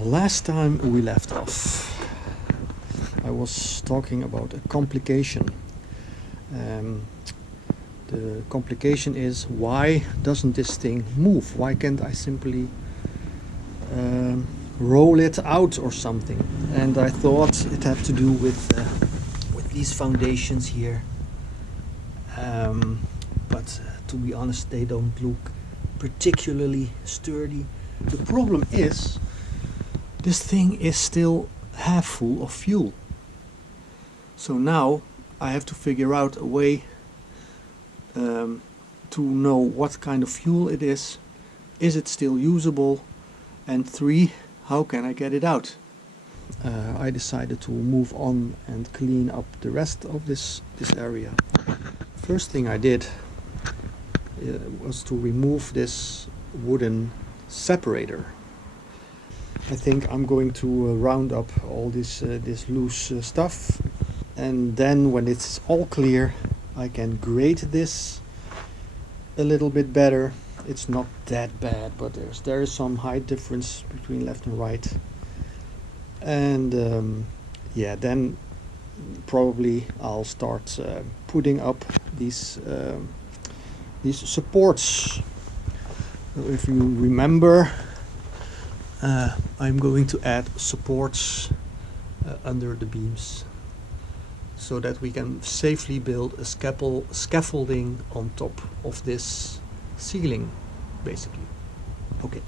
Last time we left off, I was talking about a complication. The complication is, why doesn't this thing move? Why can't I simply roll it out or something? And I thought it had to do with these foundations here. But to be honest, they don't look particularly sturdy. The problem is, this thing is still half full of fuel. So now I have to figure out a way to know what kind of fuel it is it still usable, and 3, how can I get it out? I decided to move on and clean up the rest of this area. First thing I did was to remove this wooden separator. I think I'm going to round up all this loose stuff, and then when it's all clear I can grate this a little bit better. It's not that bad, but there is some height difference between left and right. And yeah, then probably I'll start putting up these supports. If you remember, I'm going to add supports under the beams so that we can safely build a scaffolding on top of this ceiling, basically. Okay.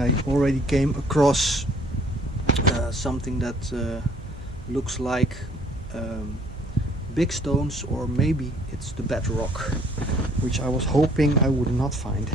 I already came across something that looks like big stones, or maybe it's the bedrock, which I was hoping I would not find.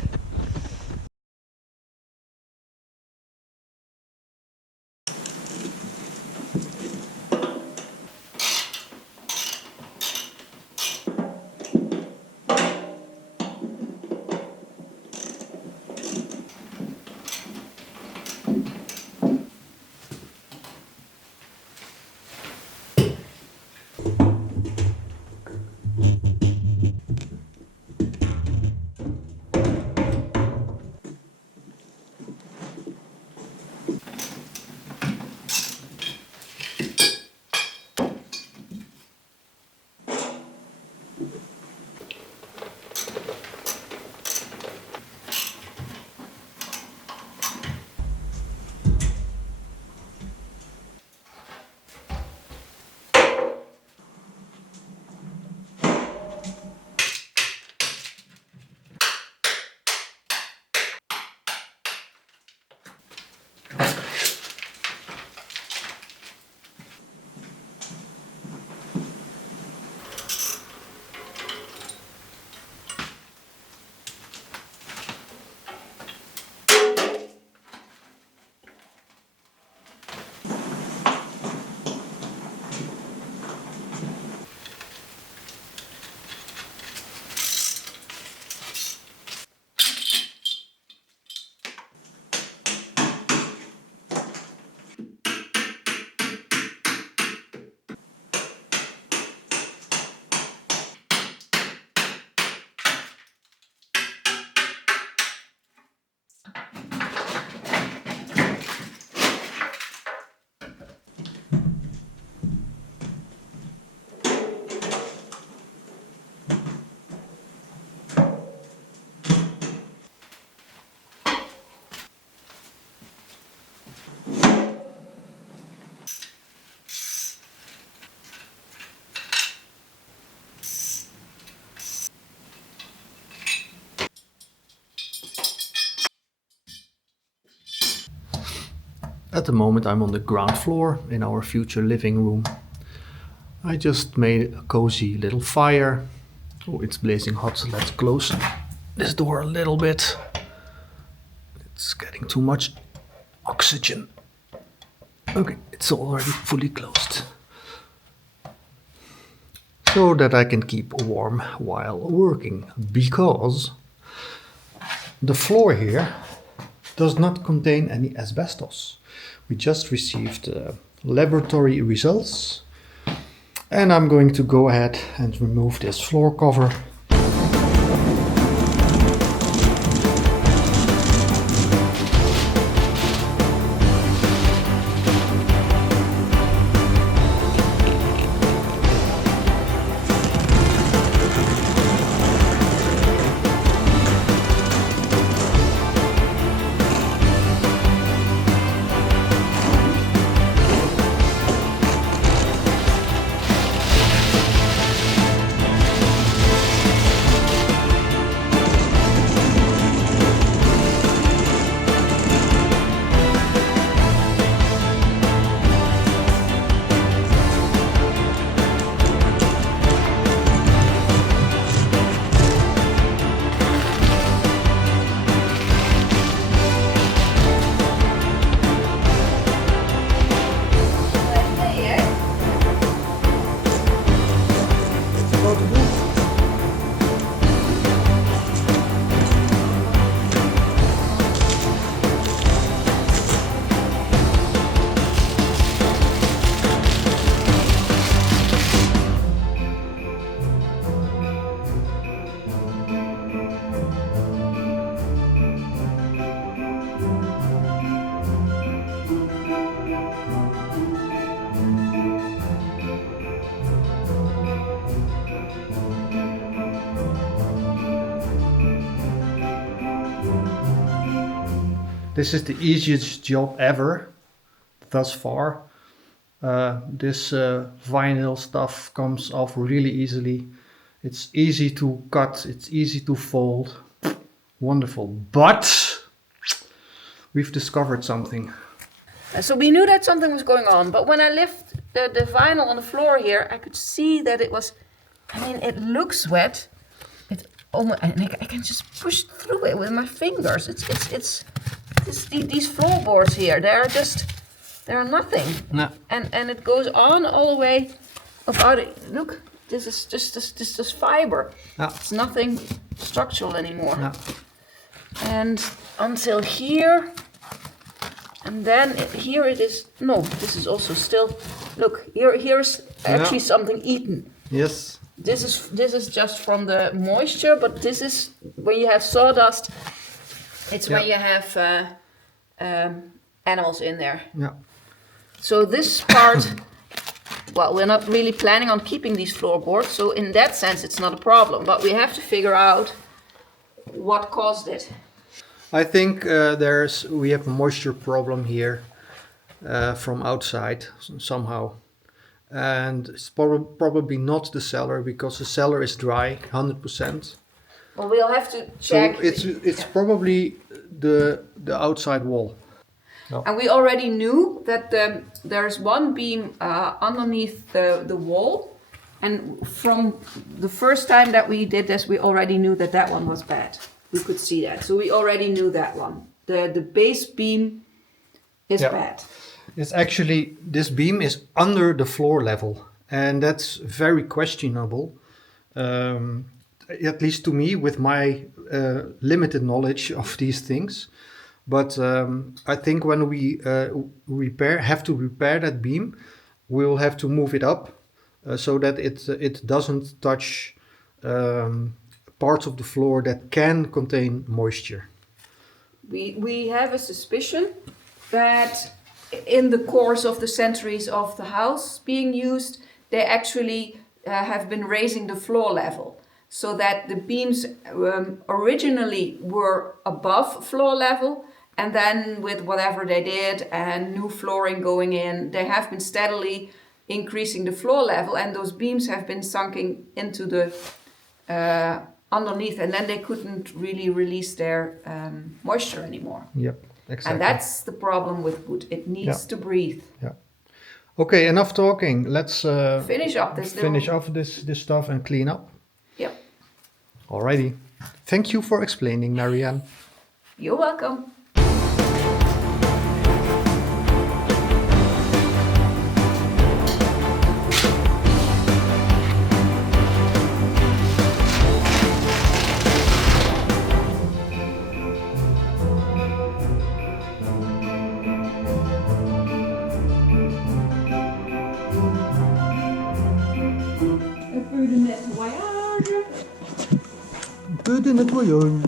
At the moment I'm on the ground floor in our future living room. I just made a cozy little fire. Oh, it's blazing hot, so let's close this door a little bit. It's getting too much oxygen. Okay, it's already fully closed. So that I can keep warm while working, because the floor here does not contain any asbestos. We just received laboratory results, and I'm going to go ahead and remove this floor cover. This is the easiest job ever thus far. This vinyl stuff comes off really easily. It's easy to cut, it's easy to fold. Wonderful. But we've discovered something. So we knew that something was going on, but when I left the vinyl on the floor here, I could see that it was, I mean, it looks wet. It almost, and I can just push through it with my fingers. These floorboards here, they're nothing. No. And it goes on all the way about it. Look, this is just fiber. No. It's nothing structural anymore. No. And until here, and then here it is. No, this is also still. Look, here is actually something eaten. Yes. This is just from the moisture, but this is when you have sawdust. It's when you have animals in there. Yeah. So this part, well, we're not really planning on keeping these floorboards, so in that sense it's not a problem, but we have to figure out what caused it. I think we have a moisture problem here from outside somehow. And it's probably not the cellar, because the cellar is dry, 100%. Well, we'll have to check. So it's probably the outside wall. No. And we already knew that there's one beam underneath the wall. And from the first time that we did this, we already knew that one was bad. We could see that. So we already knew that one. The base beam is bad. It's actually, this beam is under the floor level. And that's very questionable. At least to me, with my limited knowledge of these things. But I think when we have to repair that beam, we will have to move it up so that it doesn't touch parts of the floor that can contain moisture. We have a suspicion that in the course of the centuries of the house being used, they actually have been raising the floor level. So that the beams originally were above floor level, and then with whatever they did and new flooring going in, they have been steadily increasing the floor level, and those beams have been sunken into the underneath, and then they couldn't really release their moisture anymore. Yep. exactly. And that's the problem with wood. It needs to breathe. Yeah. Okay, enough talking. Let's Finish up this off this stuff and clean up. Yep. Alrighty. Thank you for explaining, Marianne. You're welcome. Peu de nettoyage.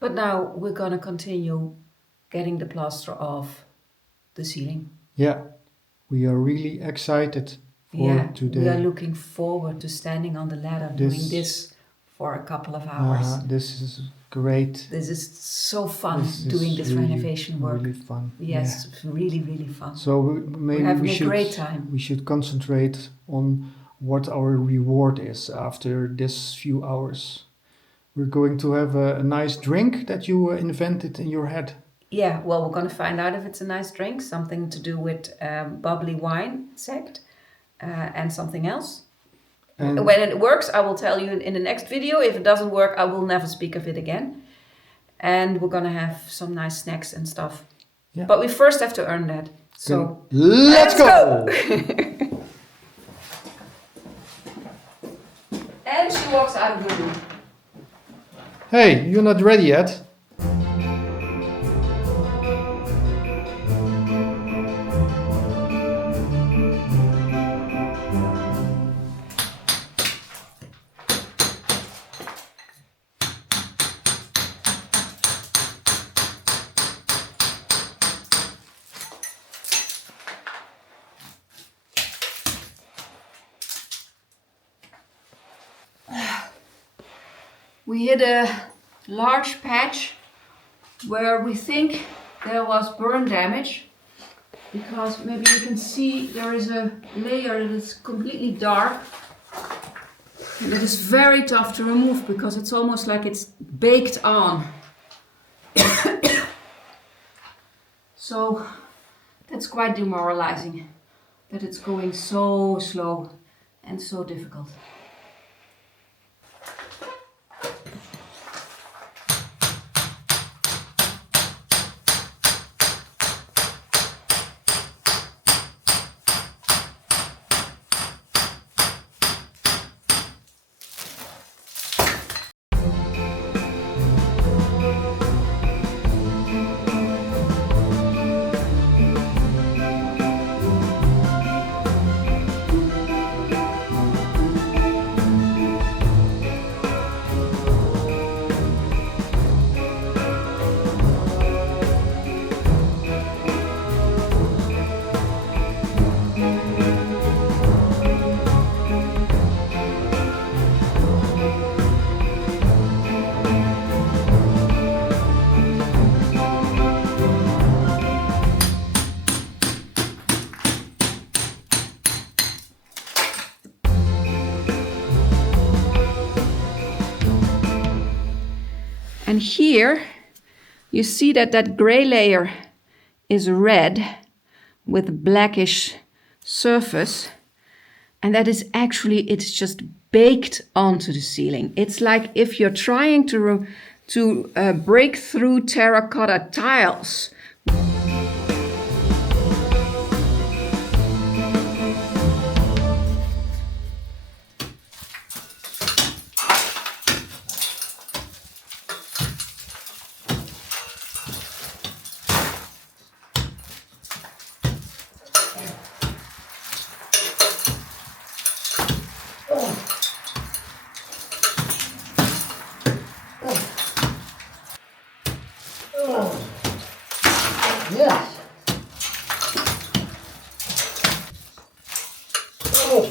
But now we're gonna continue getting the plaster off the ceiling. Yeah, we are really excited for today. We are looking forward to standing on the ladder doing this for a couple of hours. This is great. This is so fun doing this really, renovation work. Really fun. Yes, it's really, really fun. So maybe we're having a great time. We should concentrate on what our reward is after this few hours. We're going to have a nice drink that you invented in your head. Yeah, well, we're going to find out if it's a nice drink, something to do with bubbly wine, sect, and something else. And when it works, I will tell you in the next video. If it doesn't work, I will never speak of it again. And we're going to have some nice snacks and stuff. Yeah. But we first have to earn that. So let's go! And she walks out of the room. Hey, you're not ready yet. We hit a large patch where we think there was burn damage, because maybe you can see there is a layer that is completely dark and it is very tough to remove because it's almost like it's baked on. So that's quite demoralizing that it's going so slow and so difficult. And here you see that that gray layer is red with blackish surface. And that is actually, it's just baked onto the ceiling. It's like if you're trying to break through terracotta tiles.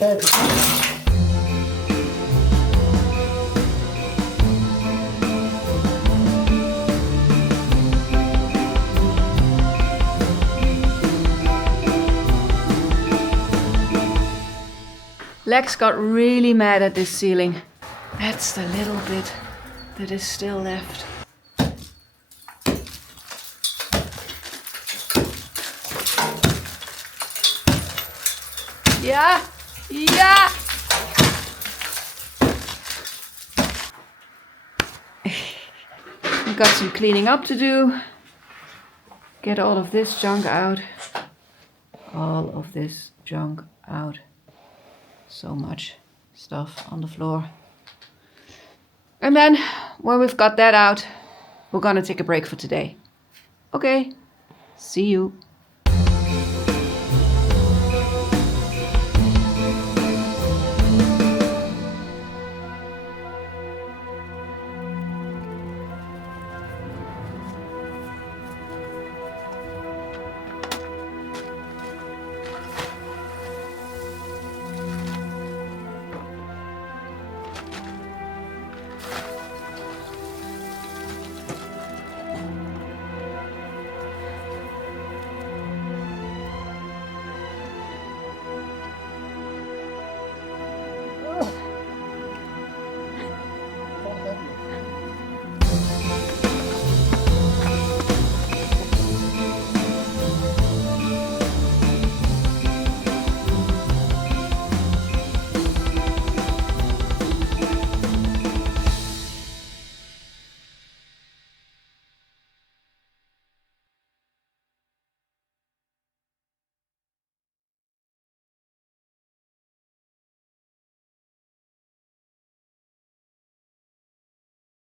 perfect. Lex got really mad at this ceiling. That's the little bit that is still left. Yeah, yeah. We've got some cleaning up to do. Get all of this junk out. All of this junk out. So much stuff on the floor. And then when we've got that out, we're gonna take a break for today. Okay, see you.